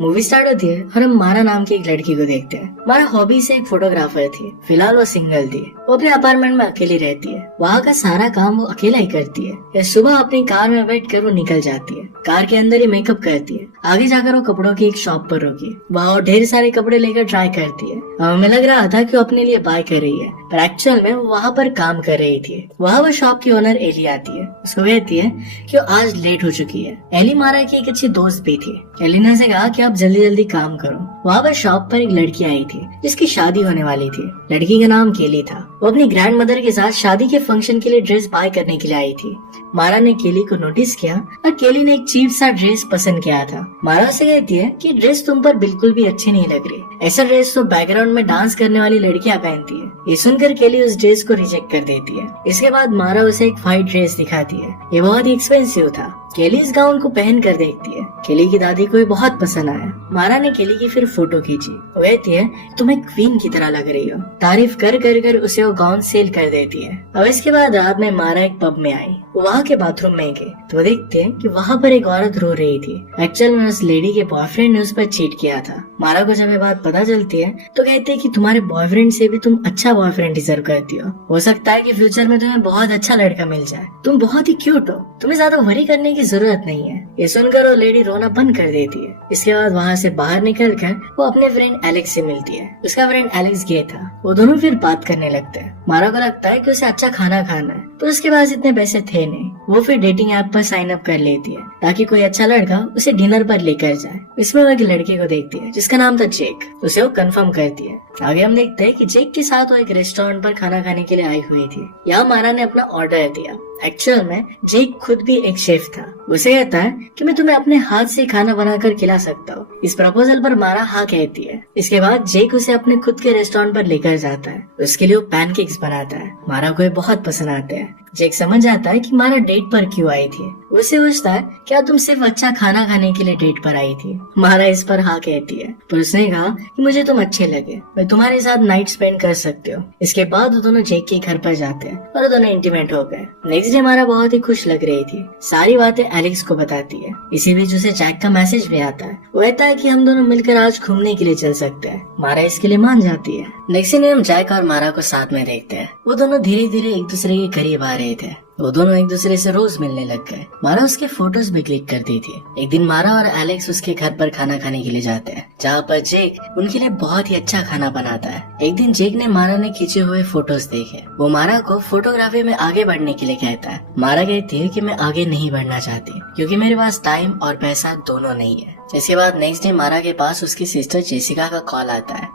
Movie start होती है और हम मारा नाम की एक लड़की को देखते हैं। मारा हॉबी से एक फोटोग्राफर थी। फिलहाल वो सिंगल थी। वो अपने अपार्टमेंट में अकेली रहती है। वहाँ का सारा काम वो अकेला ही करती है। या सुबह अपनी कार में बैठ कर वो निकल जाती है। कार के अंदर ही मेकअप करती है। आगे जाकर वो कपड़ों की एक शॉप पर रुकी। वहाँ वो ढेर सारे कपड़े लेकर ट्राई करती है। हमें लग रहा था कि वो अपने लिए बाय कर रही है, पर एक्चुअल में वो वहाँ पर काम कर रही थी। वहाँ वो शॉप की ओनर एली आती है। उसको कहती है कि वो आज लेट हो चुकी है। एली मारा की एक अच्छी दोस्त भी थी। एली ने उसे कहा कि आप जल्दी जल्दी काम करो। वहाँ पर शॉप पर एक लड़की आई थी जिसकी शादी होने वाली थी। लड़की का नाम केली था। वो अपनी ग्रैंड मदर के साथ शादी के फंक्शन के लिए ड्रेस बाय करने के लिए आई थी। मारा ने केली को नोटिस किया और केली ने एक चीप सा ड्रेस पसंद किया था। मारा उसे कहती है कि ड्रेस तुम पर बिल्कुल भी अच्छी नहीं लग रही। ऐसा ड्रेस तो बैकग्राउंड में डांस करने वाली लड़कियां पहनती है। ये सुनकर केली उस ड्रेस को रिजेक्ट कर देती है। इसके बाद मारा उसे एक व्हाइट ड्रेस दिखाती है। ये बहुत ही एक्सपेंसिव था। केली इस गाउन को पहन कर देखती है। केली की दादी को ये बहुत पसंद आया। मारा ने केली की फिर फोटो खींची। वो कहती है तुम एक क्वीन की तरह लग रही हो। तारीफ कर कर कर उसे वो गाउन सेल कर देती है। अब इसके बाद रात में मारा एक पब में आई। वो वहाँ के बाथरूम में गए तो देखते हैं कि वहाँ पर एक औरत रो रही थी। एक्चुअल में उस लेडी के बॉयफ्रेंड ने उस पर चीट किया था। मारा को जब ये बात पता चलती है तो कहते हैं कि तुम्हारे बॉयफ्रेंड से भी तुम अच्छा बॉयफ्रेंड डिजर्व करती हो सकता है कि फ्यूचर में तुम्हें बहुत अच्छा लड़का मिल जाए। तुम बहुत ही क्यूट हो, तुम्हें ज्यादा वरी करने की जरूरत नहीं है। ये सुनकर वो लेडी रोना बंद कर देती है। इसके बाद वहाँ से बाहर निकल कर वो अपने फ्रेंड एलेक्स से मिलती है। उसका फ्रेंड एलेक्स गे था। वो दोनों फिर बात करने लगते हैं। मारा को लगता है कि उसे अच्छा खाना खाना है, पर उसके पास इतने पैसे थे नहीं। वो फिर डेटिंग ऐप पर साइन अप कर लेती है ताकि कोई अच्छा लड़का उसे डिनर पर लेकर जाए। इसमें वो एक लड़के को देखती है जिसका नाम था जेक। उसे वो कंफर्म करती है। आगे हम देखते हैं कि जेक के साथ वो एक रेस्टोरेंट पर खाना खाने के लिए आई हुई थी। यहाँ मारा ने अपना ऑर्डर दिया। एक्चुअल में जेक खुद भी एक शेफ था। उसे कहता है कि मैं तुम्हें अपने हाथ से खाना बनाकर खिला सकता हूँ। इस प्रपोजल पर मारा हाँ कहती है। इसके बाद जेक उसे अपने खुद के रेस्टोरेंट पर लेकर जाता है। उसके लिए वो पैनकेक्स बनाता है। मारा को ये बहुत पसंद आते हैं। जेक समझ जाता है कि मारा डेट पर क्यों आई थी। उसे पूछता है क्या तुम सिर्फ अच्छा खाना खाने के लिए डेट पर आई थी। मारा इस पर हाँ कहती है, पर उसने कहा कि मुझे तुम अच्छे लगे, मैं तुम्हारे साथ नाइट स्पेंड कर सकती हूँ। इसके बाद वो दोनों जेक के घर पर जाते हैं और दोनों इंटीमेट हो गए। नेक्स्ट डे मारा बहुत ही खुश लग रही थी। सारी बातें एलेक्स को बताती है। इसी बीच उसे जैक का मैसेज भी आता है। वो कहता है कि हम दोनों मिलकर आज घूमने के लिए चल सकते हैं। मारा इसके लिए मान जाती है। नेक्स्ट डे हम जैक और मारा को साथ में देखते हैं। वो दोनों धीरे धीरे एक दूसरे के करीब आ रहे थे। वो दोनों एक दूसरे से रोज मिलने लग गए। मारा उसके फोटोज भी क्लिक करती थी। एक दिन मारा और एलेक्स उसके घर पर खाना खाने के लिए जाते हैं, जहाँ पर जेक उनके लिए बहुत ही अच्छा खाना बनाता है। एक दिन जेक ने मारा ने खींचे हुए फोटोज देखे। वो मारा को फोटोग्राफी में आगे बढ़ने के लिए कहता है। मारा कहती है कि मैं आगे नहीं बढ़ना चाहती क्योंकि मेरे पास टाइम और पैसा दोनों नहीं है। इसके बाद नेक्स्ट डे मारा के पास उसकी सिस्टर जेसिका का कॉल आता है।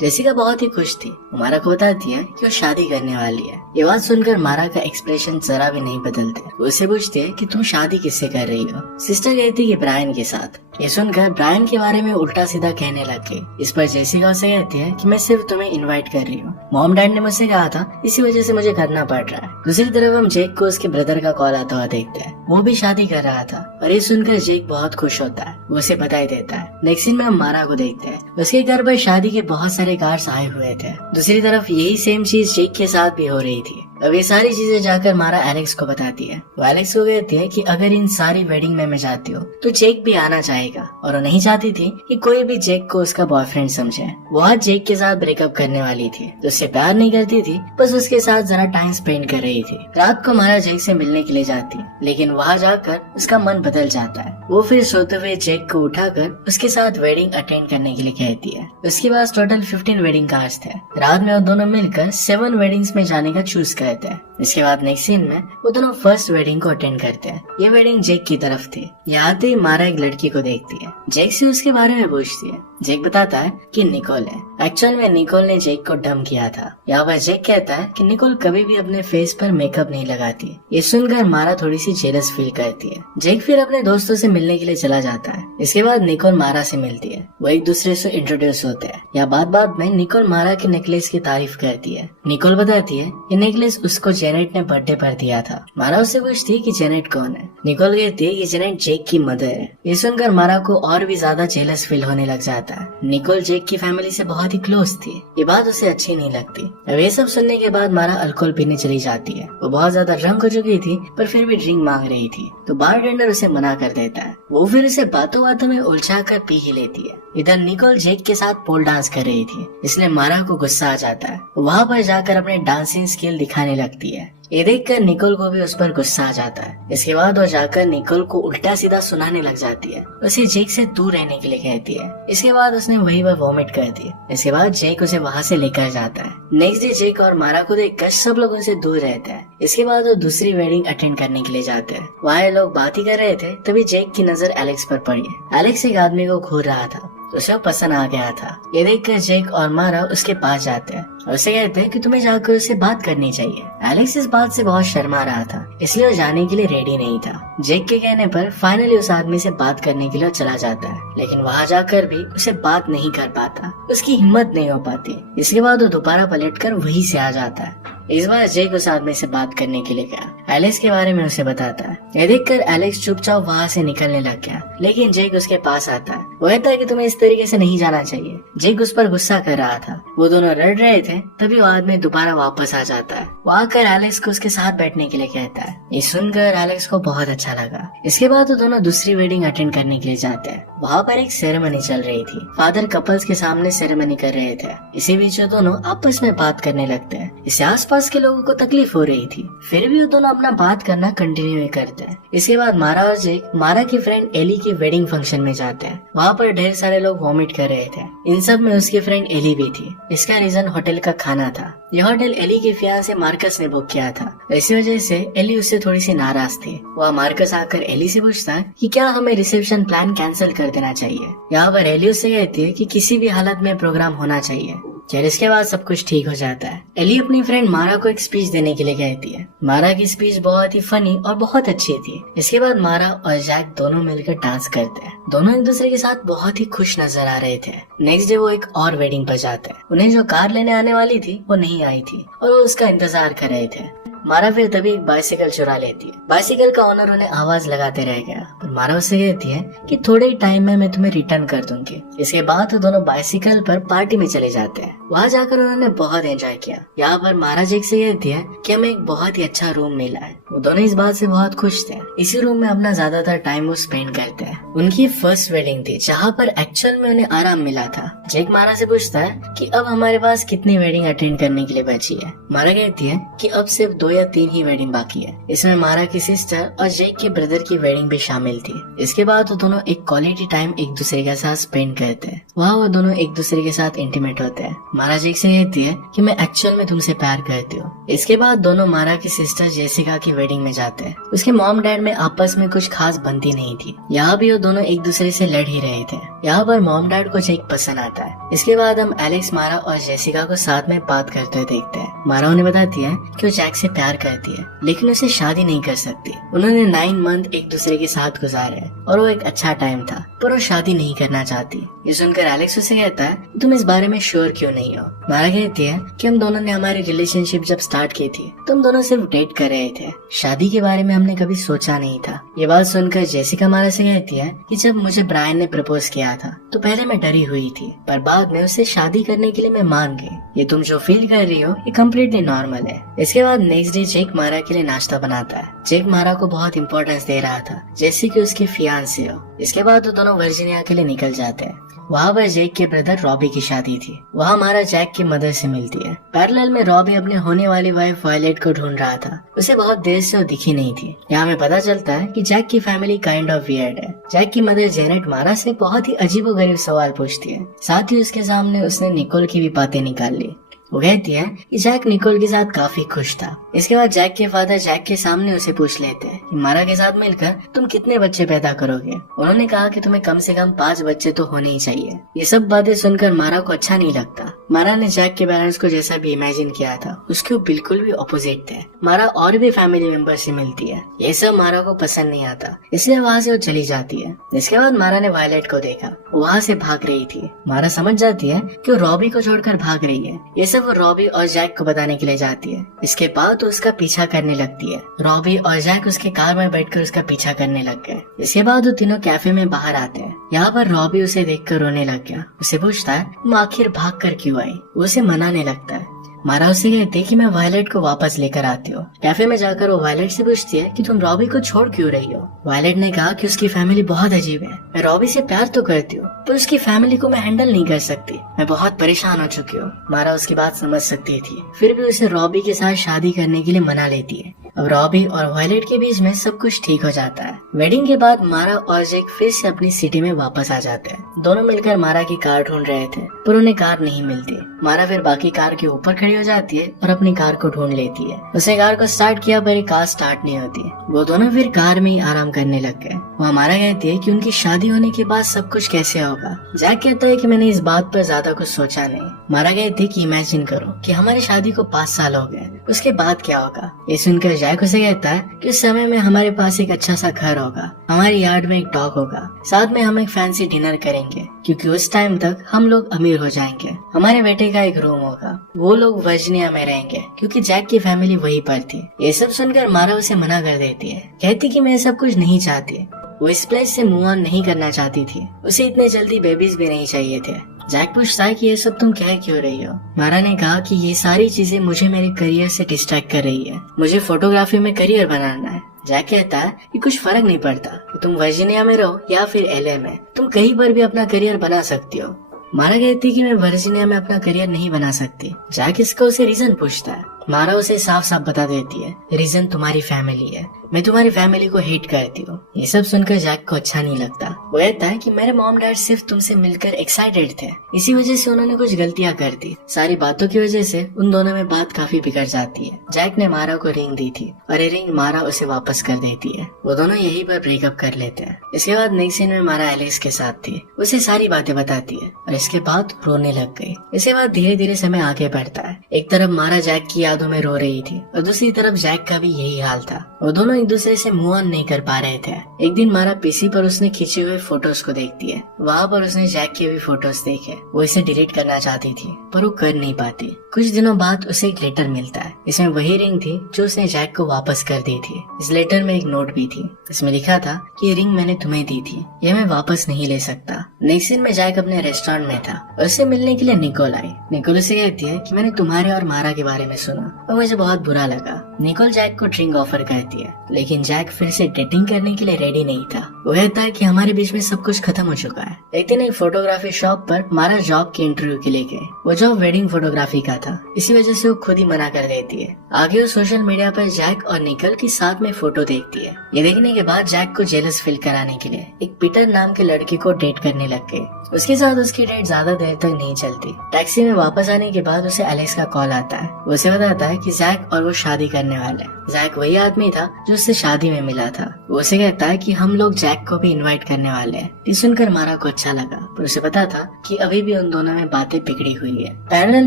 जेसिका बहुत ही खुश थी। मारा को बताती है कि वो शादी करने वाली है। ये बात सुनकर मारा का एक्सप्रेशन जरा भी नहीं बदलते। उससे पूछते है कि तुम शादी किससे कर रही हो। सिस्टर कहती है कि ब्रायन के साथ। ये सुनकर ब्रायन के बारे में उल्टा सीधा कहने लग गई। इस पर जेसिका उसे कहती है कि मैं सिर्फ तुम्हें इनवाइट कर रही हूँ, मॉम डैड ने मुझसे कहा था, इसी वजह से मुझे करना पड़ रहा है। दूसरी तरफ हम जेक को उसके ब्रदर का कॉल आता हुआ देखते हैं। वो भी शादी कर रहा था और ये सुनकर जेक बहुत खुश होता है। वो उसे बधाई देता है। नेक्स्ट सीन में हम मारा को देखते हैं। उसके घर पर शादी के बहुत सारे कार्ड्स आए हुए थे। दूसरी तरफ यही सेम चीज जेक के साथ भी हो रही थी। अब ये सारी चीजें जाकर मारा एलेक्स को बताती है। वो एलेक्स को कहती है कि अगर इन सारी वेडिंग में मैं जाती हूँ तो जेक भी आना चाहेगा, और वो नहीं चाहती थी कि कोई भी जेक को उसका बॉयफ्रेंड समझे। वो आज जेक के साथ ब्रेकअप करने वाली थी, तो उससे प्यार नहीं करती थी, बस उसके साथ जरा टाइम स्पेंड कर रही थी। रात को मारा जेक से मिलने के लिए जाती, लेकिन वहाँ जाकर उसका मन बदल जाता है। वो फिर सोते हुए जेक को उठाकर उसके साथ वेडिंग अटेंड करने के लिए कहती है। उसके पास टोटल 15 वेडिंग कार्ड्स थे। रात में वो दोनों मिलकर 7 वेडिंग्स में जाने का चूज करते हैं। इसके बाद नेक्स्ट सीन में वो दोनों फर्स्ट वेडिंग को अटेंड करते हैं। ये वेडिंग जेक की तरफ थी। यहाँ आते ही मारा एक लड़की को देखती है। जेक से उसके बारे में पूछती है। जेक बताता है कि निकोल है। एक्चुअल में निकोल ने जेक को डम किया था। यहाँ पर जेक कहता है कि निकोल कभी भी अपने फेस पर मेकअप नहीं लगाती। ये सुनकर मारा थोड़ी सी जेलस फील करती है। जेक फिर अपने दोस्तों से मिलने के लिए चला जाता है। इसके बाद निकोल मारा से मिलती है। वो एक दूसरे से इंट्रोड्यूस होते हैं। या बात बात में निकोल मारा के नेकलेस की तारीफ करती है। निकोल बताती है ये नेकलेस उसको जेनेट ने बर्थडे पर दिया था। मारा उससे पूछती कि जेनेट कौन है। निकोल कहती है कि जेनेट जेक की मदर है। ये सुनकर मारा को और भी ज्यादा जेलस फील होने लग जाता है। निकोल जेक की फैमिली से बहुत ही क्लोज थी, ये बात उसे अच्छी नहीं लगती। अब ये सब सुनने के बाद मारा अल्कोहल पीने चली जाती है। वो बहुत ज्यादा ड्रंक हो चुकी थी पर फिर भी ड्रिंक मांग रही थी, तो बारटेंडर उसे मना कर देता है। वो फिर उसे बातों बातों में उलझा कर पी ही लेती है। इधर निकोल जेक के साथ पोल डांस कर रही थी, इसलिए मारा को गुस्सा आ जाता है। वहाँ पर जाकर अपने डांसिंग स्किल दिखाने लगती है। ये देखकर निकोल को भी उस पर गुस्सा आ जाता है। इसके बाद वो जाकर निकोल को उल्टा सीधा सुनाने लग जाती है। उसे जेक से दूर रहने के लिए कहती है। इसके बाद उसने वहीं पर वॉमिट कर दी। इसके बाद जेक उसे वहाँ से लेकर जाता है। नेक्स्ट डे जेक और मारा को देखकर सब लोग उनसे दूर रहते हैं। इसके बाद वो दूसरी वेडिंग अटेंड करने के लिए जाते हैं। वहाँ लोग बात ही कर रहे थे, तभी जेक की नजर एलेक्स पर पड़ी। एलेक्स एक आदमी को घूर रहा था, उसे पसंद आ गया था। ये देखकर जेक और मारा उसके पास जाते हैं और उसे कहते हैं कि तुम्हें जाकर उससे बात करनी चाहिए। एलेक्स इस बात से बहुत शर्मा रहा था, इसलिए वो जाने के लिए रेडी नहीं था। जेक के कहने पर फाइनली उस आदमी से बात करने के लिए चला जाता है, लेकिन वहाँ जाकर भी उसे बात नहीं कर पाता। उसकी हिम्मत नहीं हो पाती। इसके बाद वो दोबारा पलटकर वहीं से आ जाता है। इस बार जेक उस आदमी से बात करने के लिए गया। एलेक्स के बारे में उसे बताता है। यह देखकर एलेक्स चुपचाप वहाँ से निकलने लग गया, लेकिन जेक उसके पास आता है। वो कहता है कि तुम्हें इस तरीके से नहीं जाना चाहिए। जेक उस पर गुस्सा कर रहा था। वो दोनों लड़ रहे थे, तभी वो आदमी दोबारा वापस आ जाता है। वो आकर एलेक्स को उसके साथ बैठने के लिए कहता है। ये सुनकर एलेक्स को बहुत अच्छा लगा। इसके बाद वो दोनों दूसरी वेडिंग अटेंड करने के लिए जाते हैं। वहाँ पर एक सेरेमनी चल रही थी। फादर कपल्स के सामने सेरेमनी कर रहे थे। इसी बीच वो दोनों आपस में बात करने लगते हैं। इससे आसपास के लोगों को तकलीफ हो रही थी, फिर भी वो दोनों अपना बात करना कंटिन्यू करते हैं। इसके बाद मारा और जेक मारा की फ्रेंड एली की वेडिंग फंक्शन में जाते हैं। वहाँ पर ढेर सारे लोग वॉमिट कर रहे थे। इन सब में उसकी फ्रेंड एली भी थी। इसका रीजन होटल का खाना था। यह होटल एली के फियांसे मार्कस ने बुक किया था। इसी वजह से एली उससे थोड़ी सी नाराज थी। वह मार्कस आकर एली से पूछता है कि क्या हमें रिसेप्शन प्लान कैंसिल कर देना चाहिए। यहाँ पर एली उससे कहती है कि किसी भी हालत में प्रोग्राम होना चाहिए। फिर इसके बाद सब कुछ ठीक हो जाता है। एली अपनी फ्रेंड मारा को एक स्पीच देने के लिए कहती है। मारा की स्पीच बहुत ही फनी और बहुत अच्छी थी। इसके बाद मारा और जैक दोनों मिलकर डांस करते हैं। दोनों एक दूसरे के साथ बहुत ही खुश नजर आ रहे थे। नेक्स्ट डे वो एक और वेडिंग पर जाते हैं। उन्हें जो कार लेने आने वाली थी वो नहीं आई थी और वो उसका इंतजार कर रहे थे। मारा फिर तभी एक बाइसिकल चुरा लेती है। बाइसिकल का ओनर उन्हें आवाज लगाते रह गया, पर मारा उससे कहती है कि थोड़े ही टाइम में मैं तुम्हें रिटर्न कर दूंगी। इसके बाद तो दोनों बाइसिकल पर पार्टी में चले जाते हैं। वहाँ जाकर उन्होंने बहुत एंजॉय किया। यहाँ पर मारा जेक से कहती है कि हमें एक बहुत ही अच्छा रूम मिला है। वो दोनों इस बात से बहुत खुश थे। इसी रूम में अपना ज्यादातर टाइम वो स्पेंड करते हैं। उनकी फर्स्ट वेडिंग थी, जहाँ पर एक्चुअल में उन्हें आराम मिला था। जेक मारा से पूछता है कि अब हमारे पास कितनी वेडिंग अटेंड करने के लिए बची है। मारा कहती है कि अब सिर्फ 2 या 3 ही वेडिंग बाकी है। इसमें मारा की सिस्टर और जेक के ब्रदर की वेडिंग भी शामिल थी। इसके बाद वो दोनों एक क्वालिटी टाइम एक दूसरे के साथ स्पेंड करते हैं। वहाँ वो दोनों एक दूसरे के साथ इंटीमेट होते हैं। मारा जेक से कहती है कि मैं एक्चुअल में तुमसे प्यार करती हूँ। इसके बाद दोनों मारा की सिस्टर जेसिका की वेडिंग में जाते हैं। उसके मॉम डैड में आपस में कुछ खास बनती नहीं थी। यहाँ भी वो दोनों एक दूसरे से लड़ ही रहे थे। यहाँ पर मॉम डैड को जेक पसंद आता है। इसके बाद हम एलेक्स, मारा और जेसिका को साथ में बात करते हुए देखते हैं। मारा उन्हें बताती है कि वो जैक से प्यार करती है, लेकिन उसे शादी नहीं कर सकती। उन्होंने 9 मंथ एक दूसरे के साथ गुजारे और वो एक अच्छा टाइम था, पर वो शादी नहीं करना चाहती। ये सुनकर एलेक्स उसे कहता है तुम इस बारे में श्योर क्यों नहीं हो। मारा कहती है कि हम दोनों ने हमारी रिलेशनशिप जब स्टार्ट की थी तुम दोनों सिर्फ डेट कर रहे थे, शादी के बारे में हमने कभी सोचा नहीं था। ये बात सुनकर जेसिका मारा से कहती है कि जब मुझे ब्रायन ने प्रपोज किया था तो पहले मैं डरी हुई थी, पर बाद में उससे शादी करने के लिए मैं मान गई। ये तुम जो फील कर रही हो ये कम्प्लीटली नॉर्मल है। इसके बाद नेक्स्ट डे जेक मारा के लिए नाश्ता बनाता है। जेक मारा को बहुत इंपॉर्टेंस दे रहा था, जैसे कि उसकी फियांसे हो। इसके बाद वो दोनों वर्जीनिया के लिए निकल जाते हैं। वहाँ पर जेक के ब्रदर रॉबी की शादी थी। वहाँ मारा जैक की मदर से मिलती है। पैरेलल में रॉबी अपने होने वाली वाइफ वायलेट को ढूंढ रहा था। उसे बहुत देर से वो दिखी नहीं थी। यहाँ हमें पता चलता है कि जैक की फैमिली काइंड ऑफ वियर्ड है। जैक की मदर जेनेट मारा से बहुत ही अजीबोगरीब सवाल पूछती है। साथ ही उसके सामने उसने निकोल की भी बातें निकाल ली। वो कहती है कि जैक निकोल के साथ काफी खुश था। इसके बाद जैक के फादर जैक के सामने उसे पूछ लेते हैं कि मारा के साथ मिलकर तुम कितने बच्चे पैदा करोगे। उन्होंने कहा कि तुम्हें कम से कम 5 बच्चे तो होने ही चाहिए। ये सब बातें सुनकर मारा को अच्छा नहीं लगता। मारा ने जैक के पेरेंट्स को जैसा भी इमेजिन किया था उसके बिल्कुल भी ऑपोजिट थे। मारा और भी फैमिली मेंबर से मिलती है, ये सब मारा को पसंद नहीं आता, इसलिए वहाँ से वो चली जाती है। इसके बाद मारा ने वायलेट को देखा, वहाँ से भाग रही थी। मारा समझ जाती है कि वो रॉबी को छोड़कर भाग रही है। ये सब वो रॉबी और जैक को बताने के लिए जाती है। इसके बाद वो उसका पीछा करने लगती है। रॉबी और जैक उसके कार में बैठकर उसका पीछा करने लग गए। इसके बाद वो तीनों कैफे में बाहर आते हैं। यहाँ पर रॉबी उसे देखकर रोने लग गया। उसे पूछता है तुम आखिर भाग कर क्यों आई। वो उसे मनाने लगता है। मारा उसे कहती है कि मैं वायलेट को वापस लेकर आती हूँ। कैफे में जाकर वो वायलेट से पूछती है कि तुम रॉबी को छोड़ क्यों रही हो। वायलेट ने कहा कि उसकी फैमिली बहुत अजीब है। मैं रॉबी से प्यार तो करती हूँ पर उसकी फैमिली को मैं हैंडल नहीं कर सकती। मैं बहुत परेशान हो चुकी हूँ। मारा उसकी बात समझ सकती थी, फिर भी उसे रॉबी के साथ शादी करने के लिए मना लेती है। अब रॉबी और वायलेट के बीच में सब कुछ ठीक हो जाता है। वेडिंग के बाद मारा और जैक फिर से अपनी सिटी में वापस आ जाते हैं। दोनों मिलकर मारा की कार ढूंढ रहे थे पर उन्हें कार नहीं मिलती। मारा फिर बाकी कार के ऊपर खड़ी हो जाती है और अपनी कार को ढूंढ लेती है। उसने कार को स्टार्ट किया पर कार स्टार्ट नहीं होती। वो दोनों फिर कार में ही आराम करने लग गए। वहाँ मारा कहती है कि उनकी शादी होने के बाद सब कुछ कैसे होगा। जैक कहता है कि मैंने इस बात पर ज्यादा कुछ सोचा नहीं। मारा कहती है कि इमेजिन करो कि हमारी शादी को 5 साल हो गए, उसके बाद क्या होगा। ये सुनकर जैक उसे कहता है कि उस समय में हमारे पास एक अच्छा सा घर होगा, हमारी यार्ड में एक डॉग होगा, साथ में हम एक फैंसी डिनर करेंगे क्योंकि उस टाइम तक हम लोग अमीर हो जाएंगे। हमारे बेटे का एक रूम होगा, वो लोग वर्जीनिया में रहेंगे क्योंकि जैक की फैमिली वहीं पर थी। ये सब सुनकर मारा उसे मना कर देती है, कहती कि मैं सब कुछ नहीं चाहती। वो इस प्लेस से मूव ऑन नहीं करना चाहती थी, उसे इतने जल्दी बेबीज भी नहीं चाहिए थे। जैक पूछता है कि ये सब तुम कह क्यों रही हो। मारा ने कहा कि ये सारी चीजें मुझे मेरे करियर से डिस्ट्रैक्ट कर रही है, मुझे फोटोग्राफी में करियर बनाना है। जैक कहता है कि कुछ फर्क नहीं पड़ता कि तुम वर्जीनिया में रहो या फिर एलए में, तुम कहीं पर भी अपना करियर बना सकती हो। मारा कहती कि मैं वर्जीनिया में अपना करियर नहीं बना सकती। जैक इसका उसे रीजन पूछता है। मारा उसे साफ साफ बता देती है, रीजन तुम्हारी फैमिली है, मैं तुम्हारी फैमिली को हेट करती हूँ। ये सब सुनकर जैक को अच्छा नहीं लगता। वो कहता है कि मेरे मॉम डैड सिर्फ तुमसे मिलकर एक्साइटेड थे, इसी वजह से उन्होंने कुछ गलतियाँ कर दी। सारी बातों की वजह से उन दोनों में बात काफी बिगड़ जाती है। जैक ने मारा को रिंग दी थी और ये रिंग मारा उसे वापस कर देती है। वो दोनों यहीं पर ब्रेकअप कर लेते हैं। इसके बाद नेक्स्ट सीन में मारा एलेक्स के साथ थी, उसे सारी बातें बताती है और इसके बाद रोने लग गई। इसके बाद धीरे धीरे समय आगे बढ़ता है। एक तरफ मारा जैक की यादों में रो रही थी और दूसरी तरफ जैक का भी यही हाल था। वो दोनों एक दूसरे से मूव ऑन नहीं कर पा रहे थे। एक दिन मारा पीसी पर उसने खींचे हुए फोटोज को देखती है। वहाँ पर उसने जैक के भी फोटोज देखे। वो इसे डिलीट करना चाहती थी पर वो कर नहीं पाती। कुछ दिनों बाद उसे एक लेटर मिलता है। इसमें वही रिंग थी जो उसने जैक को वापस कर दी थी। इस लेटर में एक नोट भी थी। इसमें लिखा था कि ये रिंग मैंने तुम्हें दी थी, ये मैं वापस नहीं ले सकता। नेक्स्ट दिन में जैक अपने रेस्टोरेंट में था। उससे मिलने के लिए निकोल आई। निकोल उसे कहती है कि मैंने तुम्हारे और मारा के बारे में सुना और मुझे बहुत बुरा लगा। निकोल जैक को ड्रिंक ऑफर करती है लेकिन जैक फिर से डेटिंग करने के लिए रेडी नहीं था। वो कहता है कि हमारे बीच में सब कुछ खत्म हो चुका है। एक दिन एक फोटोग्राफी शॉप पर मारा जॉब के इंटरव्यू के लिए गए। वो जॉब वेडिंग फोटोग्राफी का था, इसी वजह से वो खुद ही मना कर देती है। आगे वो सोशल मीडिया पर जैक और निकोल की साथ में फोटो देखती है। ये देखने के बाद जैक को जेलस फील कराने के लिए एक पीटर नाम के लड़के को डेट करने लग गए। उसके साथ उसकी डेट ज्यादा देर तक नहीं चलती। टैक्सी में वापस आने के बाद उसे एलेक्स का कॉल आता है। वो उसे बताता है कि जैक और वो शादी करने वाले हैं। जैक वही आदमी था जो उससे शादी में मिला था। वो उसे कहता है कि हम लोग जैक को भी इनवाइट करने वाले हैं। ये सुनकर मारा को अच्छा लगा पर उसे पता था कि अभी भी उन दोनों में बातें बिगड़ी हुई है। पैरेलल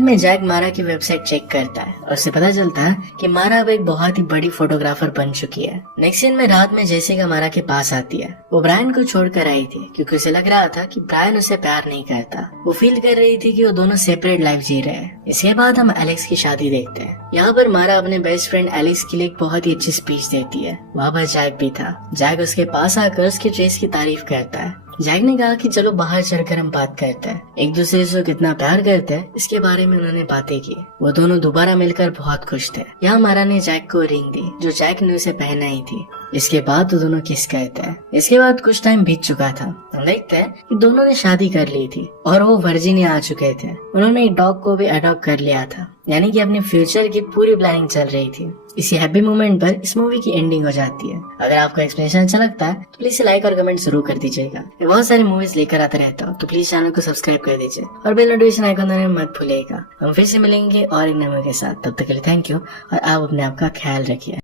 में जैक मारा की वेबसाइट चेक करता है और उसे पता चलता है कि मारा अब एक बहुत ही बड़ी फोटोग्राफर बन चुकी है। नेक्स्ट सीन में रात में जेसिका मारा के पास आती है। वो ब्रायन को छोड़कर आई थी क्योंकि उसे लग रहा था कि ब्रायन उसे प्यार नहीं करता। वो फील कर रही थी कि वो दोनों सेपरेट लाइफ जी रहे हैं। इसके बाद हम एलेक्स की शादी देखते हैं। यहाँ पर मारा अपने बेस्ट फ्रेंड एलेक्स के लिए एक बहुत ही अच्छी स्पीच देती है। वहाँ पर जैक भी था। जैक उसके पास आकर उसके ड्रेस की तारीफ करता है। जैक ने कहा कि चलो बाहर चलकर हम बात करते हैं। एक दूसरे से कितना प्यार करते हैं इसके बारे में उन्होंने बातें की। वो दोनों दोबारा मिलकर बहुत खुश थे। यहाँ मारा ने जैक को रिंग दी जो जैक ने उसे पहनाई थी। इसके बाद वो दोनों किस करते हैं। इसके बाद कुछ टाइम बीत चुका था। हम देखते हैं कि दोनों ने शादी कर ली थी और वो वर्जीनिया आ चुके थे। उन्होंने एक डॉग को भी अडॉप्ट कर लिया था, यानी कि अपने फ्यूचर की पूरी प्लानिंग चल रही थी। इसी हैप्पी मोमेंट पर इस मूवी की एंडिंग हो जाती है। अगर आपको एक्सप्लेनेशन अच्छा लगता है तो प्लीज लाइक और कमेंट जरूर कर दीजिएगा। मैं बहुत सारी मूवीज लेकर आता रहता हूँ तो प्लीज चैनल को सब्सक्राइब कर दीजिए और बेल नोटिफिकेशन आइकन दबाना मत भूलिएगा। हम फिर से मिलेंगे और एक नए मूवी के साथ। तब तक के लिए थैंक यू और आप अपने आप का ख्याल रखिए।